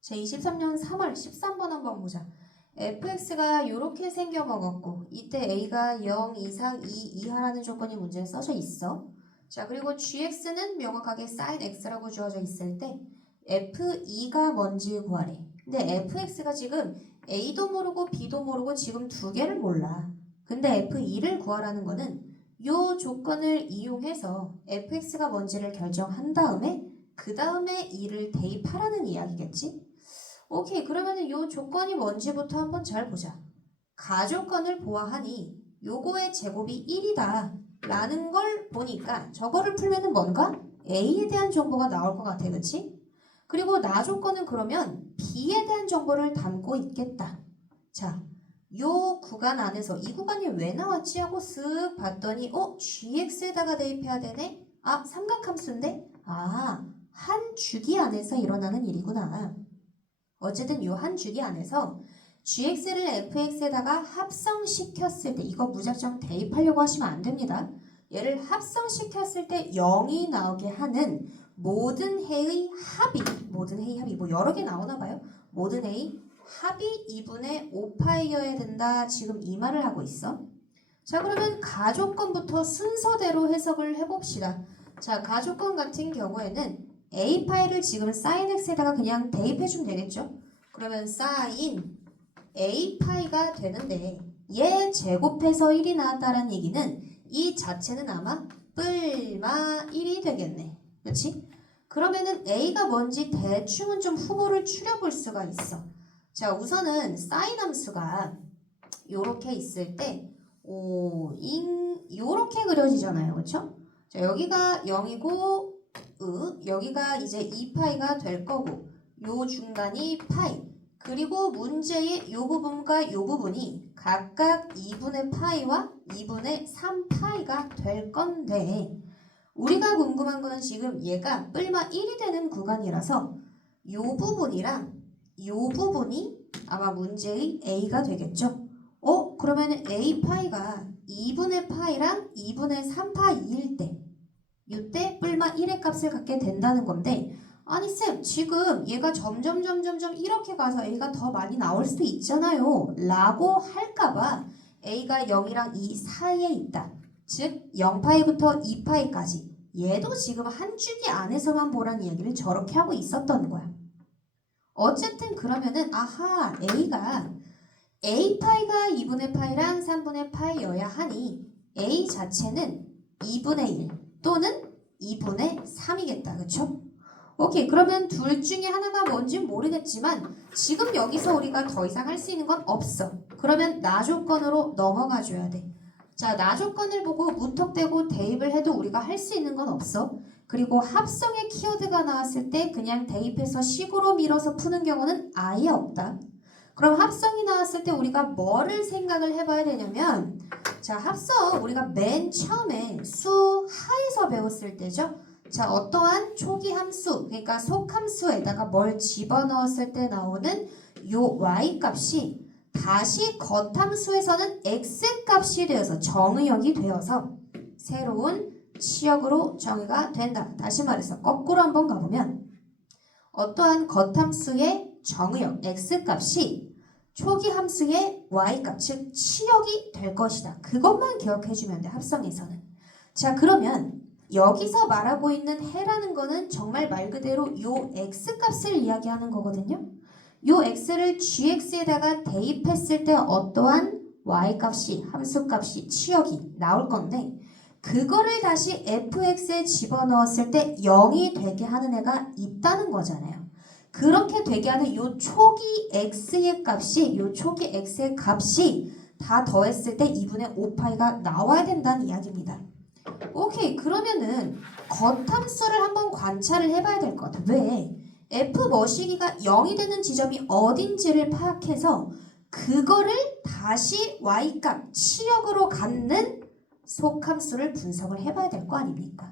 제 23년 3월 13번 한번 보자. fx가 이렇게 생겨 먹었고 이때 a가 0 이상 2 이하라는 조건이 문제에 써져 있어. 자 그리고 gx는 명확하게 sin x라고 주어져 있을 때 f2가 뭔지 구하래. 근데 fx가 지금 a도 모르고 b도 모르고 지금 두 개를 몰라. 근데 f2를 구하라는 거는 요 조건을 이용해서 fx가 뭔지를 결정한 다음에 그 다음에 2를 대입하라는 이야기겠지? 오케이 그러면은 요 조건이 뭔지부터 한번 잘 보자. 가조건을 보아하니 요거의 제곱이 1이다 라는 걸 보니까 저거를 풀면은 뭔가 A에 대한 정보가 나올 것 같아 그치? 그리고 나 조건은 그러면 B에 대한 정보를 담고 있겠다. 자, 요 구간 안에서 이 구간이 왜 나왔지 하고 쓱 봤더니 어? GX에다가 대입해야 되네? 아, 삼각함수인데? 아, 한 주기 안에서 일어나는 일이구나. 어쨌든 요 한 주기 안에서 gx를 fx에다가 합성시켰을 때 이거 무작정 대입하려고 하시면 안 됩니다. 얘를 합성시켰을 때 0이 나오게 하는 모든 해의 합이 모든 해의 합이 뭐 여러 개 나오나 봐요. 모든 해의 합이 2분의 5파이여야 된다. 지금 이 말을 하고 있어. 자 그러면 가조건부터 순서대로 해석을 해봅시다. 자 가조건 같은 경우에는 a 파이를 지금 x에다가 그냥 대입해주면 되겠죠? 그러면 sin a 파이가 되는데 얘 제곱해서 1이 나왔다는 얘기는 이 자체는 아마 뿔마 1이 되겠네. 그렇지? 그러면은 a가 뭔지 대충은 좀 후보를 추려볼 수가 있어. 자 우선은 sin 함수가 요렇게 있을 때 오, 인 요렇게 그려지잖아요. 그렇죠? 자 여기가 0이고 으, 여기가 이제 2파이가 될 거고 요 중간이 파이 그리고 문제의 요 부분과 요 부분이 각각 2분의 파이와 2분의 3파이가 될 건데 우리가 궁금한 거는 지금 얘가 뿔마 1이 되는 구간이라서 요 부분이랑 요 부분이 아마 문제의 A가 되겠죠 어? 그러면 A 파이가 2분의 파이랑 2분의 3파이일 때 이때 뿔마 1의 값을 갖게 된다는 건데 아니 쌤 지금 얘가 점점 점점 점 이렇게 가서 a가 더 많이 나올 수도 있잖아요. 라고 할까봐 a가 0이랑 2 사이에 있다. 즉 0파이부터 2파이까지. 얘도 지금 한 주기 안에서만 보라는 이야기를 저렇게 하고 있었던 거야. 어쨌든 그러면은 아하 a가 a파이가 2분의 파이랑 3분의 파이여야 하니 a 자체는 2분의 1 또는 2분의 3이겠다. 그쵸? 오케이. 그러면 둘 중에 하나가 뭔지 모르겠지만 지금 여기서 우리가 더 이상 할 수 있는 건 없어. 그러면 나 조건으로 넘어가 줘야 돼. 자, 나 조건을 보고 무턱대고 대입을 해도 우리가 할 수 있는 건 없어. 그리고 합성의 키워드가 나왔을 때 그냥 대입해서 식으로 밀어서 푸는 경우는 아예 없다. 그럼 합성이 나왔을 때 우리가 뭐를 생각을 해봐야 되냐면 자, 합성 우리가 맨 처음에 수 하에서 배웠을 때죠. 자, 어떠한 초기 함수, 그러니까 속함수에다가 뭘 집어넣었을 때 나오는 요 y 값이 다시 겉함수에서는 x 값이 되어서 정의역이 되어서 새로운 치역으로 정의가 된다. 다시 말해서 거꾸로 한번 가보면 어떠한 겉함수의 정의역 x 값이 초기 함수의 y값 즉 치역이 될 것이다. 그것만 기억해주면 돼 합성에서는. 자 그러면 여기서 말하고 있는 해라는 거는 정말 말 그대로 요 x값을 이야기하는 거거든요. 요 x를 gx에다가 대입했을 때 어떠한 y값이 함수값이 치역이 나올 건데 그거를 다시 fx에 집어넣었을 때 0이 되게 하는 애가 있다는 거잖아요. 그렇게 되게 하는 요 초기 x의 값이 요 초기 x의 값이 다 더했을 때 2분의 5파이가 나와야 된다는 이야기입니다. 오케이 그러면은 겉함수를 한번 관찰을 해봐야 될 것 같아. 왜? f 머시기가 0이 되는 지점이 어딘지를 파악해서 그거를 다시 y값 치역으로 갖는 속함수를 분석을 해봐야 될 거 아닙니까?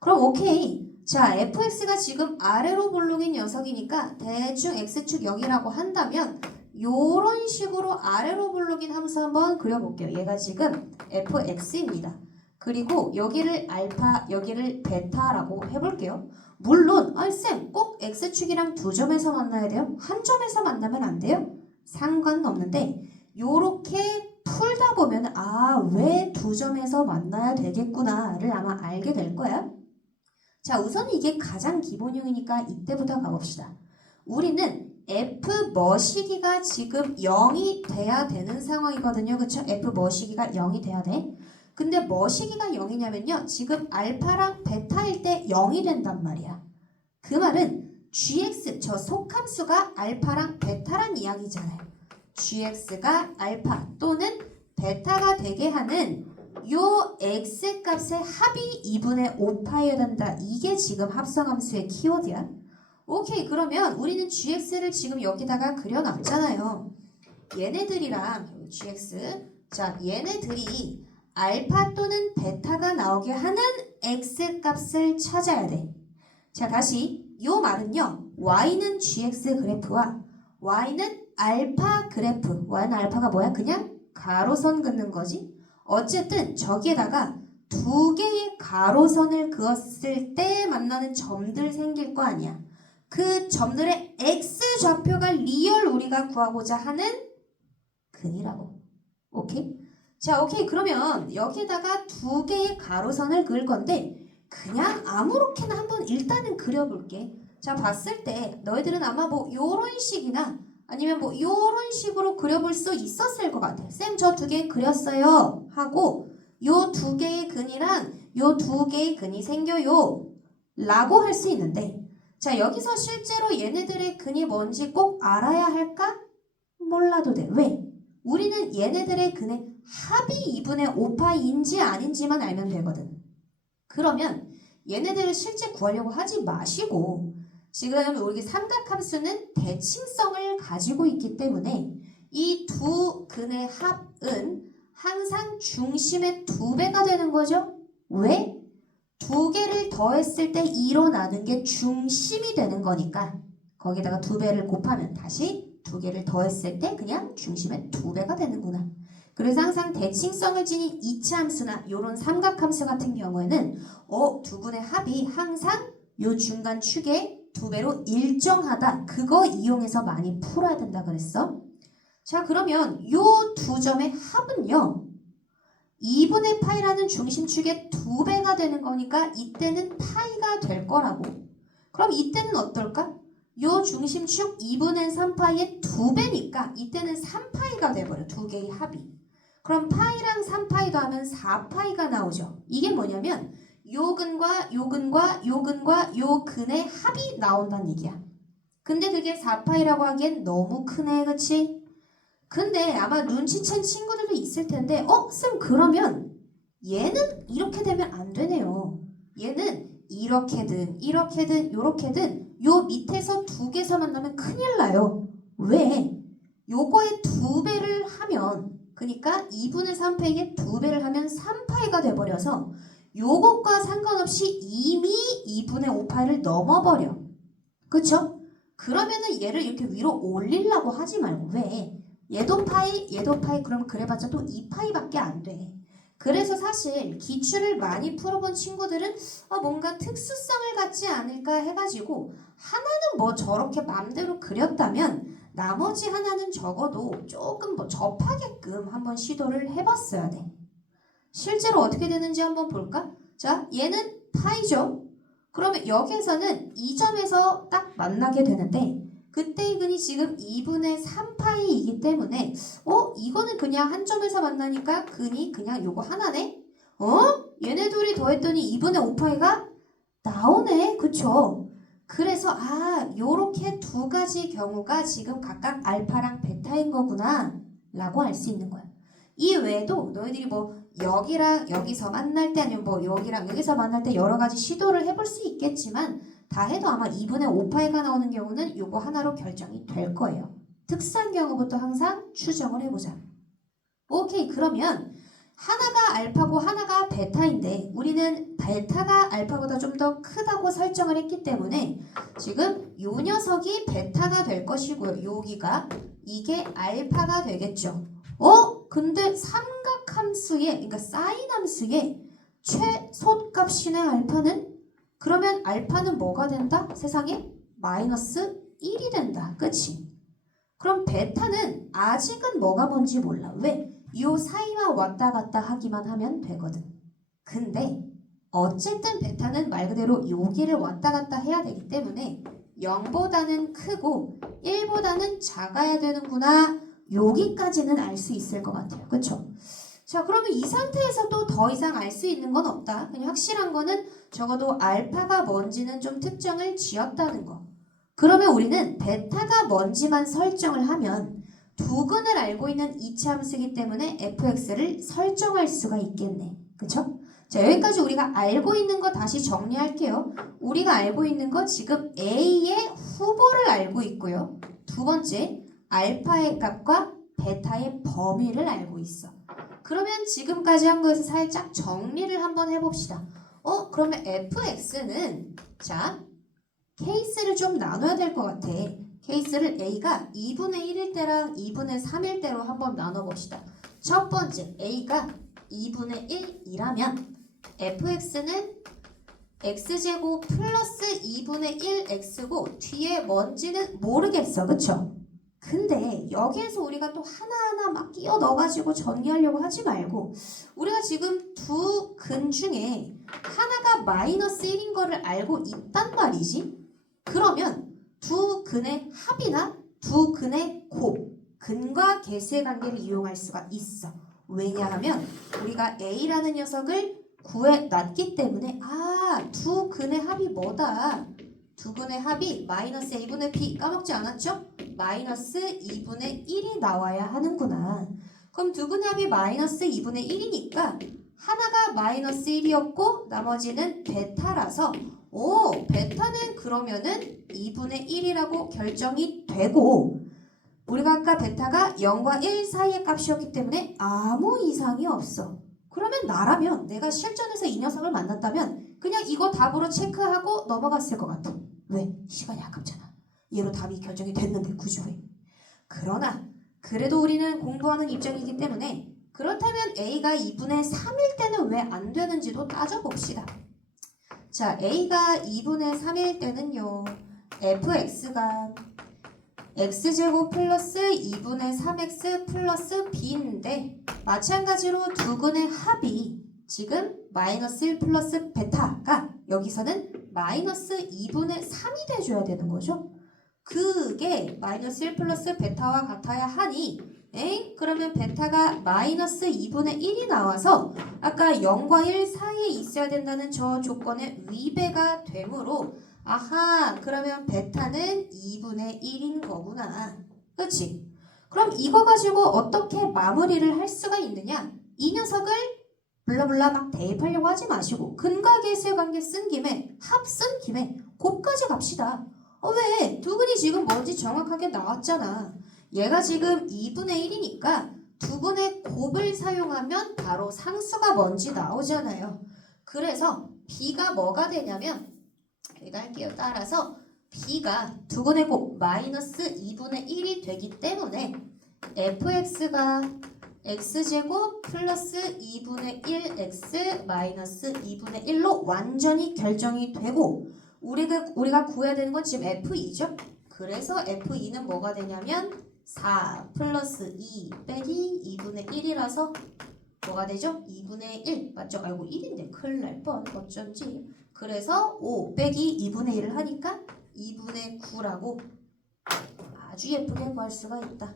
그럼 오케이 자, fx가 지금 아래로 볼록인 녀석이니까 대충 x축 0이라고 한다면 요런 식으로 아래로 볼록인 함수 한번 그려볼게요. 얘가 지금 fx입니다. 그리고 여기를 알파, 여기를 베타라고 해볼게요. 물론, 아, 쌤, 꼭 x축이랑 두 점에서 만나야 돼요? 한 점에서 만나면 안 돼요? 상관은 없는데, 요렇게 풀다 보면, 아, 왜 두 점에서 만나야 되겠구나를 아마 알게 될 거야. 자, 우선 이게 가장 기본형이니까 이때부터 가봅시다. 우리는 f 머시기가 지금 0이 돼야 되는 상황이거든요. 그쵸? f 머시기가 0이 돼야 돼. 근데 머시기가 0이냐면요. 지금 알파랑 베타일 때 0이 된단 말이야. 그 말은 gx, 저 속함수가 알파랑 베타란 이야기잖아요. gx가 알파 또는 베타가 되게 하는 요 x 값의 합이 2분의 5파이어야 된다. 이게 지금 합성함수의 키워드야. 오케이 그러면 우리는 gx를 지금 여기다가 그려놨잖아요. 얘네들이랑 gx 자 얘네들이 알파 또는 베타가 나오게 하는 x 값을 찾아야 돼. 자 다시 요 말은요. y는 gx 그래프와 y는 알파 그래프. y는 알파가 뭐야? 그냥 가로선 긋는 거지. 어쨌든 저기에다가 두 개의 가로선을 그었을 때 만나는 점들 생길 거 아니야. 그 점들의 x 좌표가 리얼 우리가 구하고자 하는 근이라고. 오케이? 자, 오케이. 그러면 여기에다가 두 개의 가로선을 그을 건데 그냥 아무렇게나 한번 일단은 그려볼게. 자, 봤을 때 너희들은 아마 뭐 요런 식이나 아니면 뭐 요런 식으로 그려볼 수 있었을 것 같아. 쌤, 저 두 개 그렸어요. 하고 요 두 개의 근이랑 요 두 개의 근이 생겨요. 라고 할 수 있는데 자, 여기서 실제로 얘네들의 근이 뭔지 꼭 알아야 할까? 몰라도 돼. 왜? 우리는 얘네들의 근의 합이 2분의 5파인지 아닌지만 알면 되거든. 그러면 얘네들을 실제 구하려고 하지 마시고 지금 우리 삼각함수는 대칭성을 가지고 있기 때문에 이 두 근의 합은 항상 중심의 두 배가 되는 거죠. 왜? 두 개를 더했을 때 2로 나눈 게 중심이 되는 거니까 거기다가 두 배를 곱하면 다시 두 개를 더했을 때 그냥 중심의 두 배가 되는구나. 그래서 항상 대칭성을 지닌 이차 함수나 이런 삼각함수 같은 경우에는 어, 두 분의 합이 항상 요 중간 축의 두 배로 일정하다. 그거 이용해서 많이 풀어야 된다 그랬어. 자, 그러면 요두 점의 합은요. 2분의 파이라는 중심축의 두 배가 되는 거니까 이때는 파이가 될 거라고. 그럼 이때는 어떨까? 요 중심축 2분의 3파이의 두 배니까 이때는 3파이가 돼버려. 두 개의 합이. 그럼 파이랑 3파이 더하면 4파이가 나오죠. 이게 뭐냐면 요 근과 요 근과 요 근과 요 근의 합이 나온다는 얘기야. 근데 그게 4파이라고 하기엔 너무 크네, 그치? 근데 아마 눈치챈 친구들도 있을 텐데, 어, 쌤, 그러면 얘는 이렇게 되면 안 되네요. 얘는 이렇게든, 이렇게든, 요렇게든, 요 밑에서 두 개서 만나면 큰일 나요. 왜? 요거의 두 배를 하면, 그러니까 2분의 3파이에 두 배를 하면 3파이가 돼버려서, 요것과 상관없이 이미 2분의 5파이를 넘어버려. 그쵸? 그러면은 얘를 이렇게 위로 올리려고 하지 말고, 왜? 얘도 파이, 얘도 파이, 그럼 그래봤자 또 2파이밖에 안 돼. 그래서 사실 기출을 많이 풀어본 친구들은 어, 뭔가 특수성을 갖지 않을까 해가지고 하나는 뭐 저렇게 맘대로 그렸다면 나머지 하나는 적어도 조금 뭐 접하게끔 한번 시도를 해봤어야 돼. 실제로 어떻게 되는지 한번 볼까? 자, 얘는 파이죠. 그러면 여기에서는 이 점에서 딱 만나게 되는데 그때의 근이 지금 2분의 3파이이기 때문에 어? 이거는 그냥 한 점에서 만나니까 근이 그냥 요거 하나네? 어? 얘네 둘이 더했더니 2분의 5파이가 나오네 그쵸? 그래서 아 요렇게 두 가지 경우가 지금 각각 알파랑 베타인 거구나 라고 알 수 있는 거야 이 외에도 너희들이 뭐 여기랑 여기서 만날 때 아니면 뭐 여기랑 여기서 만날 때 여러 가지 시도를 해볼 수 있겠지만 다 해도 아마 2분의 5파이가 나오는 경우는 요거 하나로 결정이 될 거예요. 특수한 경우부터 항상 추정을 해보자. 오케이 그러면 하나가 알파고 하나가 베타인데 우리는 베타가 알파보다 좀 더 크다고 설정을 했기 때문에 지금 요 녀석이 베타가 될 것이고요. 여기가 이게 알파가 되겠죠. 어? 근데 삼각 함수에 그러니까 사인 함수에 최소값이네 알파는 그러면 알파는 뭐가 된다? 세상에 마이너스 1이 된다. 그치? 그럼 베타는 아직은 뭐가 뭔지 몰라. 왜? 요 사이만 왔다 갔다 하기만 하면 되거든. 근데 어쨌든 베타는 말 그대로 여기를 왔다 갔다 해야 되기 때문에 0보다는 크고 1보다는 작아야 되는구나. 여기까지는 알 수 있을 것 같아요. 그쵸? 자, 그러면 이 상태에서도 더 이상 알 수 있는 건 없다. 그냥 확실한 거는 적어도 알파가 뭔지는 좀 특정을 지었다는 거. 그러면 우리는 베타가 뭔지만 설정을 하면 두근을 알고 있는 이차 함수이기 때문에 fx를 설정할 수가 있겠네. 그쵸? 자, 여기까지 우리가 알고 있는 거 다시 정리할게요. 우리가 알고 있는 거 지금 A의 후보를 알고 있고요. 두 번째, 알파의 값과 베타의 범위를 알고 있어. 그러면 지금까지 한 거에서 살짝 정리를 한번 해봅시다. 어, 그러면 fx는 자, 케이스를 좀 나눠야 될 것 같아. 케이스를 A가 2분의 1일 때랑 2분의 3일 때로 한번 나눠봅시다. 첫 번째, A가 2분의 1이라면 fx는 x제곱 플러스 2분의 1x고 뒤에 뭔지는 모르겠어. 그쵸? 근데 여기에서 우리가 또 하나하나 막 끼워 넣어가지고 전개하려고 하지 말고 우리가 지금 두 근 중에 하나가 마이너스 1인 거를 알고 있단 말이지. 그러면 두 근의 합이나 두 근의 곱, 근과 계수의 관계를 이용할 수가 있어. 왜냐하면 우리가 A라는 녀석을 구해 놨기 때문에 아, 두 근의 합이 뭐다? 두 근의 합이 마이너스 A분의 B 까먹지 않았죠? 마이너스 2분의 1이 나와야 하는구나. 그럼 두 근의 합이 마이너스 2분의 1이니까 하나가 마이너스 1이었고 나머지는 베타라서 오, 베타는 그러면은 2분의 1이라고 결정이 되고 우리가 아까 베타가 0과 1 사이의 값이었기 때문에 아무 이상이 없어. 그러면 나라면 내가 실전에서 이 녀석을 만났다면 그냥 이거 답으로 체크하고 넘어갔을 것 같아. 왜? 시간이 아깝잖아. 얘로 답이 결정이 됐는데 굳이 왜? 그러나 그래도 우리는 공부하는 입장이기 때문에 그렇다면 A가 2분의 3일 때는 왜 안 되는지도 따져봅시다. 자, A가 2분의 3일 때는요. fx가 x제곱 플러스 2분의 3x 플러스 b인데 마찬가지로 두 근의 합이 지금 마이너스 1 플러스 베타가 여기서는 마이너스 2분의 3이 돼줘야 되는 거죠. 그게 마이너스 1 플러스 베타와 같아야 하니 에? 그러면 베타가 마이너스 2분의 1이 나와서 아까 0과 1 사이에 있어야 된다는 저 조건에 위배가 되므로 아하 그러면 베타는 2분의 1인 거구나 그렇지? 그럼 이거 가지고 어떻게 마무리를 할 수가 있느냐 이 녀석을 블라블라 막 대입하려고 하지 마시고 근과 계수의 관계 쓴 김에 합 쓴 김에 곱까지 갑시다 어 왜? 두 근이 지금 뭔지 정확하게 나왔잖아 얘가 지금 2분의 1이니까 두 분의 곱을 사용하면 바로 상수가 뭔지 나오잖아요. 그래서 b가 뭐가 되냐면 여기다 할게요. 따라서 b가 두 분의 곱 마이너스 2분의 1이 되기 때문에 fx가 x제곱 플러스 2분의 1x 마이너스 2분의 1로 완전히 결정이 되고 우리가 우리가 구해야 되는 건 지금 f2죠. 그래서 f2는 뭐가 되냐면 4 플러스 2 빼기 2분의 1이라서 뭐가 되죠? 2분의 1 맞죠? 아이고 1인데 큰일 날 뻔 어쩐지 그래서 5 빼기 2분의 1을 하니까 2분의 9라고 아주 예쁘게 구할 수가 있다